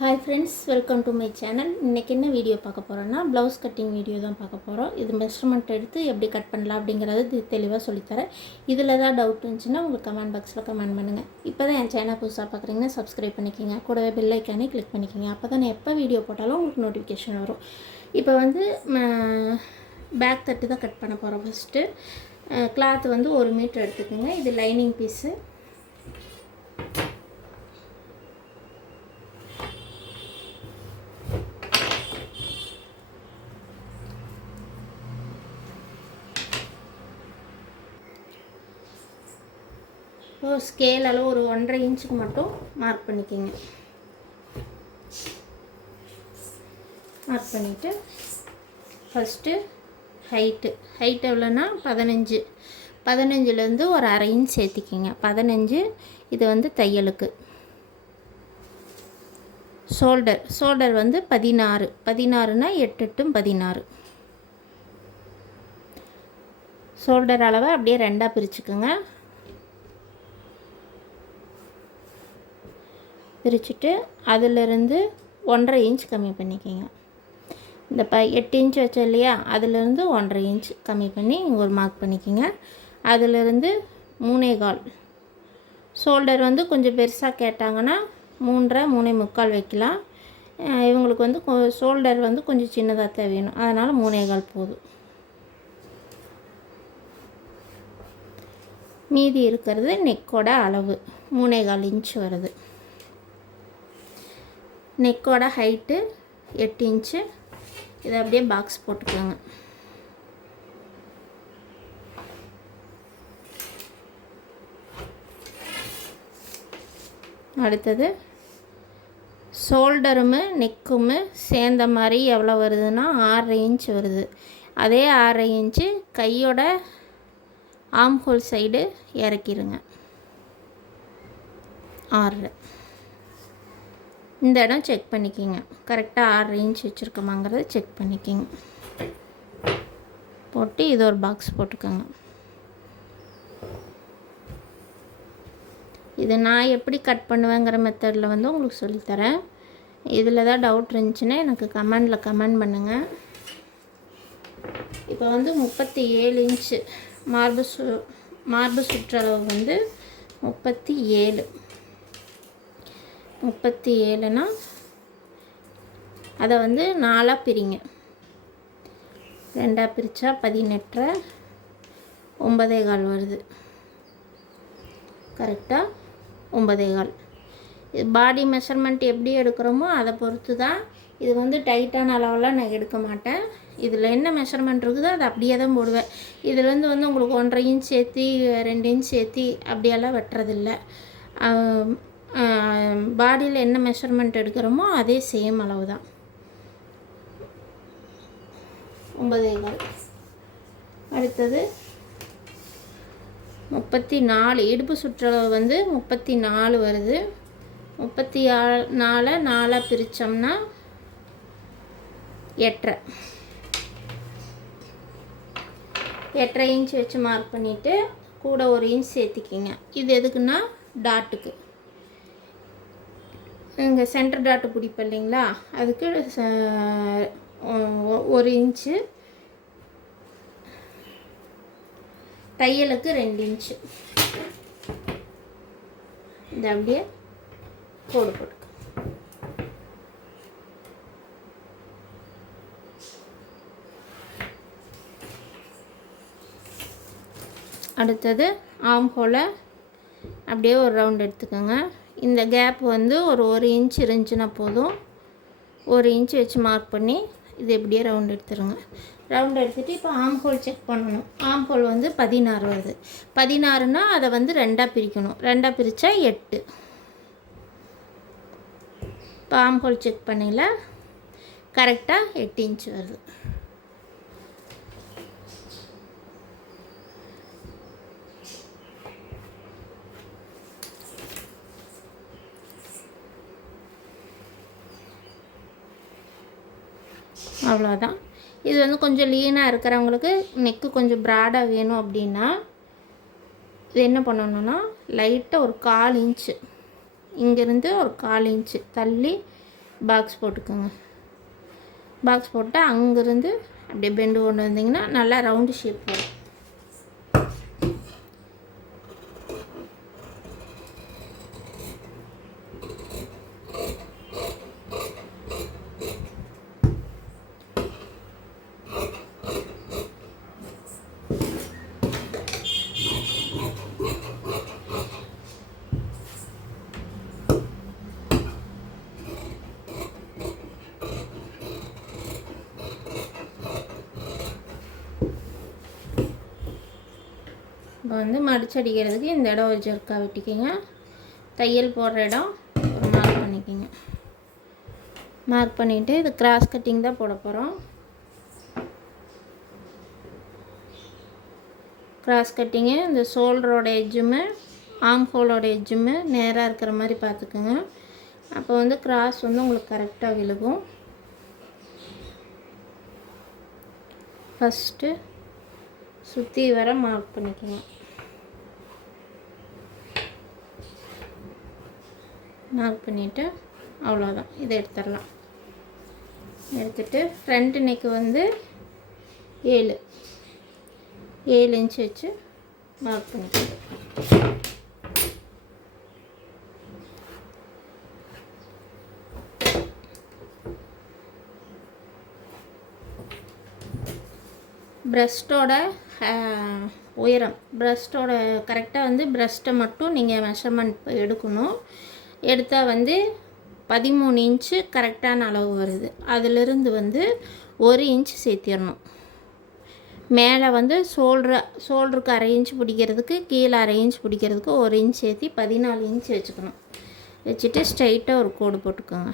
Hi friends welcome to my channel இன்றைக்கி என்ன video பார்க்க போகிறோன்னா ப்ளவுஸ் கட்டிங் வீடியோ தான் பார்க்க போகிறோம் இது மெஷர்மெண்ட் எடுத்து எப்படி கட் பண்ணலாம் அப்படிங்கிறது தெளிவாக சொல்லித்தரேன். இதில் ஏதாவது டவுட் இருந்துச்சுன்னா உங்களுக்கு கமெண்ட் பாக்ஸில் கமெண்ட் பண்ணுங்கள் இப்போ தான் என் சேனல் புதுசாக பார்க்குறீங்கன்னா சப்ஸ்கிரைப் பண்ணிக்கிங்க. கூடவே பெல் ஐக்கானே கிளிக் பண்ணிக்கிங்க. அப்போ தான் நான் எப்போ வீடியோ போட்டாலும் உங்களுக்கு நோட்டிஃபிகேஷன் வரும். இப்போ வந்து பேக் தட்டு தான் கட் பண்ண போகிறோம் ஃபஸ்ட்டு கிளாத் வந்து ஒரு மீட்டர் எடுத்துக்கோங்க. இது லைனிங் பீஸு ஒரு ஸ்கேல் அளவு ஒரு ஒன்றரை இன்ச்சுக்கு மட்டும் மார்க் பண்ணிக்கிங்க. மார்க் பண்ணிவிட்டு ஃபஸ்ட்டு ஹைட்டு ஹைட் எவ்வளோன்னா பதினஞ்சு. பதினஞ்சுலேருந்து ஒரு அரை இன்ச் சேர்த்திக்கிங்க. பதினஞ்சு இது வந்து தையலுக்கு. ஷோல்டர் ஷோல்டர் வந்து பதினாறு. பதினாறுனா எட்டு எட்டும் பதினாறு. ஷோல்டர் அளவை அப்படியே ரெண்டாக பிரிச்சுக்குங்க. பிரிச்சுட்டு அதிலிருந்து ஒன்றரை இன்ச் கம்மி பண்ணிக்கோங்க. இந்த ப எட்டு இன்ச் வச்சோம் இல்லையா? அதிலிருந்து ஒன்றரை இன்ச் கம்மி பண்ணி இங்கே ஒரு மார்க் பண்ணிக்கோங்க. அதிலிருந்து மூணே கால். ஷோல்டர் வந்து கொஞ்சம் பெருசாக கேட்டாங்கன்னா மூன்றரை மூணே முக்கால் வைக்கலாம். இவங்களுக்கு வந்து ஷோல்டர் வந்து கொஞ்சம் சின்னதாக தான் வேணும். அதனால் மூணே கால் போதும். மீதி இருக்கிறது நெக்கோட அளவு. மூணே கால் இன்ச் வருது. நெக்கோட ஹைட்டு எட்டு இன்ச்சு இதை அப்படியே பாக்ஸ் போட்டுக்கோங்க. அடுத்தது ஷோல்டருமே நெக்குமே சேர்ந்த மாதிரி எவ்வளோ வருதுன்னா ஆறரை இன்ச் வருது. அதே ஆறரை இன்ச்சு கையோட ஆம்ஹோல் சைடு இறக்கிடுங்க ஆறரை இந்த இடம் செக் பண்ணிக்கிங்க. கரெக்டாக ஆறு இன்ச் வச்சுருக்கோமாங்கிறத செக் பண்ணிக்கிங்க. போட்டு இது ஒரு பாக்ஸ் போட்டுக்கோங்க. இது நான் எப்படி கட் பண்ணுவேங்கிற மெத்தடில் வந்து உங்களுக்கு சொல்லித்தரேன். இதில் தான் டவுட் இருந்துச்சுன்னா எனக்கு கமெண்டில் கமெண்ட் பண்ணுங்கள் இப்போ வந்து முப்பத்தி ஏழு இன்ச்சு மார்பு சு மார்பு சுற்றளவு வந்து முப்பத்தி ஏழு முப்பத்தி ஏழுனா அதை வந்து நாலாக பிரிங்க. ரெண்டாக பிரித்தா பதினெட்டரை ஒன்பதே கால் வருது. கரெக்டாக ஒன்பதே கால் இது பாடி மெஷர்மெண்ட் எப்படி எடுக்கிறோமோ அதை பொறுத்து தான் இது வந்து டைட்டான அளவெல்லாம் நான் எடுக்க மாட்டேன். இதில் என்ன மெஷர்மெண்ட் இருக்குதோ அதை அப்படியே தான் போடுவேன். இதுலேருந்து வந்து உங்களுக்கு ஒன்றரை இன்ச் சேர்த்தி ரெண்டு இன்ச் சேர்த்தி அப்படியெல்லாம் வெட்டுறதில்ல. பாடியில் என்ன மெஷர்மெண்ட் எடுக்கிறோமோ அதே சேம் அளவு தான் ஒன்பதே கால் அடுத்தது முப்பத்தி நாலு. இடுப்பு சுற்றளவு வந்து முப்பத்தி நாலு வருது. முப்பத்தி ஆ- நாலை நாலாக பிரித்தோம்னா எட்டரை. எட்டரை இன்ச் வச்சு மார்க் பண்ணிவிட்டு கூட ஒரு இன்ச் சேர்த்திக்கிங்க. இது எதுக்குன்னா டாட்டுக்கு இங்கே சென்டர் டாட்டு பிடிப்போம் இல்லைங்களா? அதுக்கு ச- ஒரு இன்ச்சு தையலுக்கு ரெண்டு இன்ச்சு இந்த அப்படியே கோடு போட்டு அடுத்தது ஆம் ஹோலை அப்படியே ஒரு ரவுண்ட் எடுத்துக்கோங்க. இந்த கேப் வந்து ஒரு ஒரு இன்ச் இருந்துச்சுன்னா போதும். ஒரு இன்ச் வச்சு மார்க் பண்ணி இது எப்படியே ரவுண்ட் எடுத்துருங்க. ரவுண்ட் எடுத்துகிட்டு இப்போ ஆம் ஹோல் செக் பண்ணணும். ஆம் ஹோல் வந்து பதினாறு வருது. பதினாறுனா அதை வந்து ரெண்டாக பிரிக்கணும். ரெண்டாக பிரித்தா எட்டு. இப்போ ஆம் ஹோல் செக் பண்ணல கரெக்டாக எட்டு இன்ச் வருது. அவ்வளோதான். இது வந்து கொஞ்சம் லீனாக இருக்கிறவங்களுக்கு நெக்கு கொஞ்சம் ப்ராடாக வேணும் அப்படின்னா இது என்ன பண்ணணும்னா லைட்டாக ஒரு கால் இன்ச்சு இங்கேருந்து ஒரு கால் இன்ச்சு தள்ளி பாக்ஸ் போட்டுக்கோங்க. பாக்ஸ் போட்டால் அங்கேருந்து அப்படியே பெண்டு கொண்டு வந்தீங்கன்னா நல்லா ரவுண்டு ஷேப் வரும். இப்போ வந்து மடிச்சடிக்கிறதுக்கு இந்த இடம் ஒரு ஜர்க்கா வெட்டிக்கிங்க. தையல் போடுற இடம் ஒரு மார்க் பண்ணிக்கிங்க. மார்க் பண்ணிவிட்டு இது கிராஸ் கட்டிங் தான் போட போகிறோம் கிராஸ் கட்டிங்கு இந்த ஷோல்டரோட எஜ்ஜுமே ஆம் ஹோலோட எஜ்ஜுமே நேராக இருக்கிற மாதிரி பார்த்துக்குங்க. அப்போ வந்து கிராஸ் வந்து உங்களுக்கு கரெக்டாக விழுகும். ஃபஸ்ட்டு சுற்றி வர மார்க் பண்ணிக்கோங்க. மார்க் பண்ணிவிட்டு அவ்வளோதான். இதை எடுத்துடலாம். எடுத்துட்டு ஃப்ரண்ட் நெக்கு வந்து ஏழு. ஏழு இன்ச் வச்சு மார்க் பண்ணிக்கலாம் ப்ரெஸ்ட்டோட உயரம். ப்ரெஸ்ட்டோட கரெக்டாக வந்து ப்ரெஸ்ட்டை மட்டும் நீங்கள் மெஷர்மெண்ட் எடுக்கணும். எடுத்தால் வந்து பதிமூணு இன்ச்சு கரெக்டான அளவு வருது. அதிலிருந்து வந்து ஒரு இன்ச் சேர்த்திடணும். மேலே வந்து ஷோல்ட்ரு சோல்டருக்கு அரை இன்ச் பிடிக்கிறதுக்கு கீழே அரை இன்ச் பிடிக்கிறதுக்கு ஒரு இன்ச் சேர்த்தி பதினாலு இன்ச் வச்சுக்கணும். வச்சுட்டு ஸ்ட்ரைட்டாக ஒரு கோடு போட்டுக்கோங்க.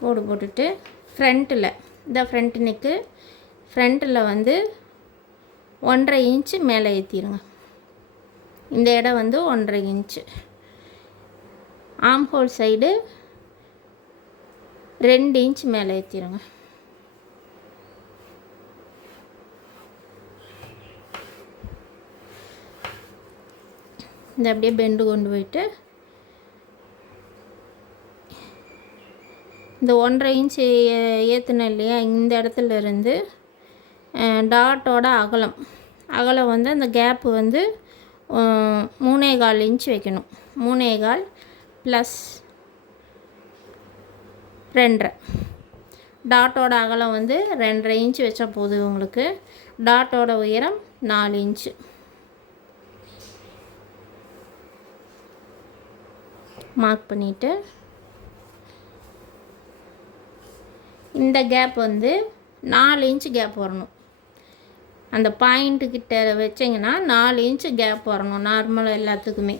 கோடு போட்டுட்டு ஃப்ரண்ட்டில் இந்த ஃப்ரண்ட் நெக்கு ஃப்ரண்ட்டில் வந்து ஒன்றரை இன்ச்சு மேலே ஏற்றிடுங்க இந்த இடம் வந்து ஒன்றரை இன்ச்சு. ஆம் ஹோல் சைடு ரெண்டு இன்ச் மேலே ஏற்றிடுங்க இந்த அப்படியே பெண்டு கொண்டு போயிட்டு இந்த ஒன்றரை இன்ச் ஏற்றுனேன் இல்லையா? இந்த இடத்துல இருந்து டாட்டோட அகலம். அகலம் வந்து அந்த கேப்பு வந்து மூணே கால் இன்ச் வைக்கணும். மூணே கால் ப்ளஸ் ரெண்டரை டாட்டோட அகலம் வந்து ரெண்டரை இன்ச் வச்சா போதும் உங்களுக்கு. டாட்டோட உயரம் நாலு இன்ச்சு மார்க் பண்ணிவிட்டு இந்த கேப் வந்து நாலு இன்ச் கேப் வரணும். அந்த பாயிண்ட்டு கிட்ட வச்சிங்கன்னா நாலு இன்ச்சு கேப் வரணும் நார்மலாக எல்லாத்துக்குமே.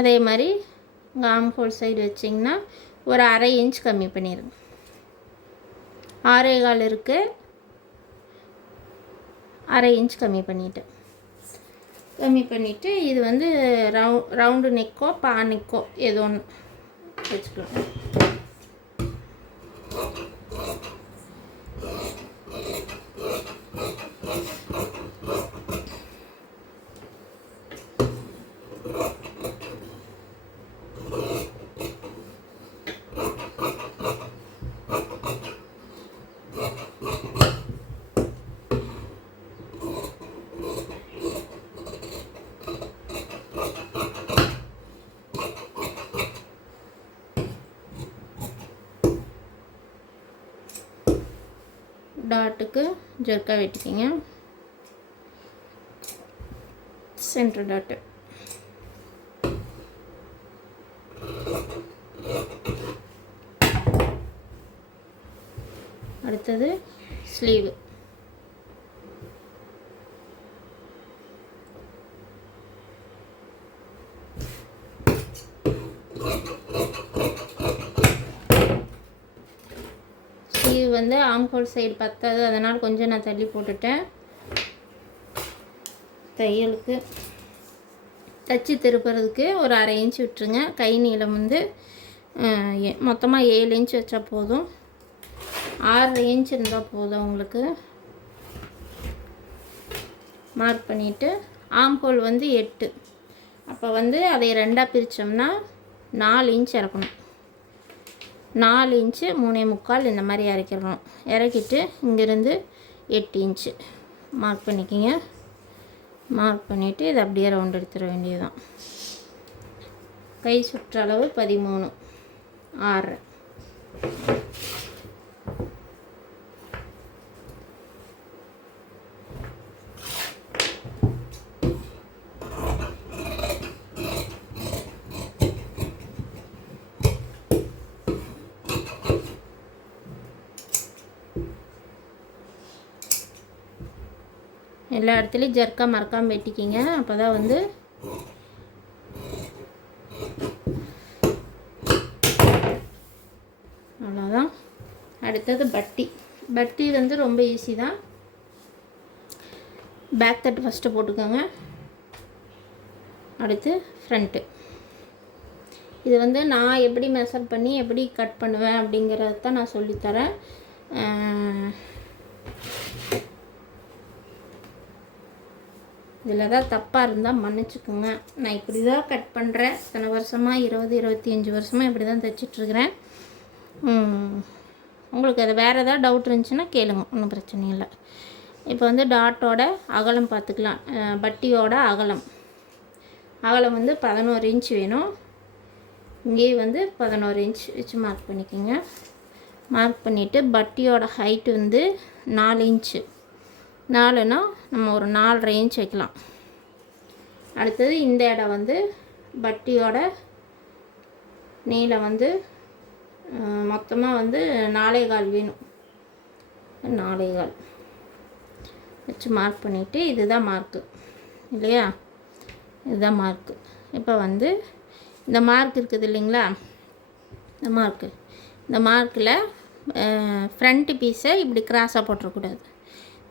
அதே மாதிரி உங்கள் ஆம் சைடு வச்சிங்கன்னா ஒரு அரை இன்ச் கம்மி பண்ணிடுங்க ஆறே கால் இருக்குது அரை இன்ச் கம்மி பண்ணிவிட்டு கம்மி பண்ணிவிட்டு இது வந்து ரவு ரவுண்டு நெக்கோ பா நெக்கோ ஏதோ ஒன்று வச்சுக்கலாம். டாட்டுக்கு ஜெர்க்காக வெட்டிக்கிங்க சென்ட்ரு டாட்டு. அடுத்தது ஸ்லீவு ஸ்லீவ் வந்து ஆம்ஹோல் சைடு பத்தாது அதனால் கொஞ்சம் நான் தள்ளி போட்டுட்டேன். தையலுக்கு. தச்சு திருப்புறதுக்கு ஒரு அரை இன்ச் விட்டுருங்க. கை நீளம் வந்து மொத்தமாக ஏழு இன்ச் வச்சா போதும். ஆறரை இன்ச் இருந்தால் போதும் உங்களுக்கு. மார்க் பண்ணிவிட்டு ஆம்ஹோல் வந்து எட்டு. அப்போ வந்து அதை ரெண்டாக பிரித்தோம்னா நாலு இன்ச் இறக்கணும். நாலு இன்ச்சு மூணே முக்கால் இந்த மாதிரி இறக்கிடணும் இறக்கிட்டு இங்கேருந்து எட்டு இன்ச்சு. மார்க் பண்ணிக்கிங்க. மார்க் பண்ணிவிட்டு இதை அப்படியே ரவுண்ட் எடுத்துட வேண்டியதுதான். கை சுற்றளவு பதிமூணு. ஆறு. எல்லா இடத்துலையும் ஜர்க்கா மறக்காமல் வெட்டிக்கிங்க. அப்போ தான் வந்து அவ்வளோதான் அடுத்தது பட்டி. பட்டி வந்து ரொம்ப ஈஸி தான். பேக் தட்டு ஃபஸ்ட்டு போட்டுக்கோங்க. அடுத்து ஃப்ரண்ட்டு இது வந்து நான் எப்படி மெஷர் பண்ணி எப்படி கட் பண்ணுவேன் அப்படிங்கிறத தான் நான் சொல்லித்தரேன். இதில் தான் தப்பாக இருந்தால் மன்னிச்சுக்கோங்க. நான் இப்படி தான் கட் பண்ணுறேன். இத்தனை வருஷமாக இருபது இருபத்தி அஞ்சு வருஷமாக இப்படி தான் தைச்சிட்ருக்கிறேன். உங்களுக்கு அது வேறு ஏதாவது டவுட் இருந்துச்சுன்னா கேளுங்க. ஒன்றும் பிரச்சனை இல்லை. இப்போ வந்து டாட்டோட அகலம் பார்த்துக்கலாம். பட்டியோட அகலம். அகலம் வந்து பதினோரு இன்ச் வேணும். இங்கேயும் வந்து பதினோரு இன்ச் வச்சு மார்க் பண்ணிக்கோங்க. மார்க் பண்ணிவிட்டு பட்டியோட ஹைட் வந்து நாலு இன்ச்சு நாலுனா நம்ம ஒரு நாலு ரேஞ்ச் வைக்கலாம். அடுத்தது இந்த இடம் வந்து பட்டியோட நீளம் வந்து மொத்தமாக வந்து நாலே கால் வேணும். நாலே கால். வச்சு மார்க் பண்ணிவிட்டு இதுதான் மார்க்கு இல்லையா? இதுதான் மார்க்கு இப்போ வந்து இந்த மார்க் இருக்குது இல்லைங்களா? இந்த மார்க்கு இந்த மார்க்கில் ஃப்ரண்ட்டு பீஸை இப்படி கிராஸாக போட்டுறக்கூடாது.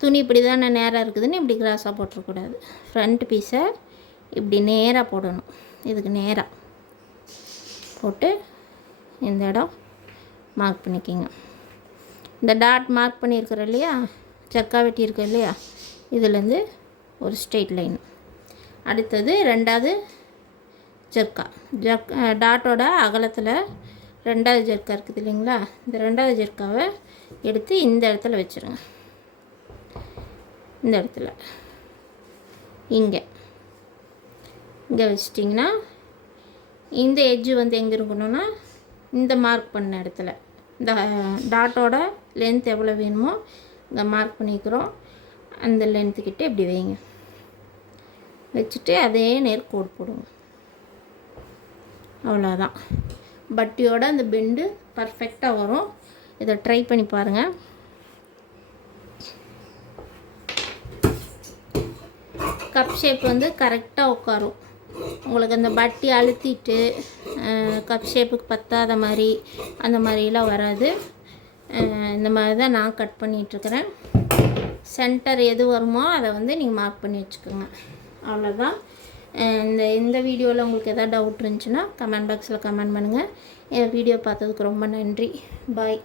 துணி இப்படி தானே நேராக இருக்குதுன்னு இப்படி கிராஸாக போட்டுறக்கூடாது ஃப்ரண்ட் பீஸை இப்படி நேராக போடணும். இதுக்கு நேராக போட்டு இந்த இடம் மார்க் பண்ணிக்கிங்க. இந்த டாட் மார்க் பண்ணியிருக்கிறோம் இல்லையா? சக்கா வெட்டியிருக்கோம் இல்லையா? இதுலேருந்து ஒரு ஸ்ட்ரெயிட் லைன் அடுத்தது ரெண்டாவது ஜர்க்கா ஜர்க் டாட்டோட அகலத்தில் ரெண்டாவது ஜர்க்கா இருக்குது இல்லைங்களா? இந்த ரெண்டாவது ஜர்க்காவை எடுத்து இந்த இடத்துல வச்சுருங்க. இந்த இடத்துல. இங்கே. இங்கே வச்சிட்டிங்கன்னா இந்த எட்ஜு வந்து எங்கே இருக்கணும்னா இந்த மார்க் பண்ண இடத்துல. இந்த டாட்டோட லென்த் எவ்வளோ வேணுமோ இங்கே மார்க் பண்ணிக்கிறோம். அந்த லென்த்துக்கிட்ட இப்படி வைங்க. வச்சுட்டு அதே நேர் கோடு போடுங்க. அவ்வளோதான் பட்டியோட அந்த பெண்டு பர்ஃபெக்டாக வரும். இதை ட்ரை பண்ணி பாருங்கள் கப் ஷேப் வந்து கரெக்டாக உட்காரும். உங்களுக்கு அந்த பட்டி அழுத்திட்டு கப் ஷேப்புக்கு பத்தாத மாதிரி அந்த மாதிரிலாம் வராது. இந்த மாதிரி தான் நான் கட் பண்ணிகிட்ருக்கிறேன் சென்டர் எது வருமோ அதை வந்து நீங்கள் மார்க் பண்ணி வச்சுக்கோங்க. அவ்வளோதான் இந்த இந்த வீடியோவில் உங்களுக்கு எதாவது டவுட் இருந்துச்சுன்னா கமெண்ட் பாக்ஸில் கமெண்ட் பண்ணுங்கள் என் வீடியோ பார்த்ததுக்கு ரொம்ப நன்றி. பாய்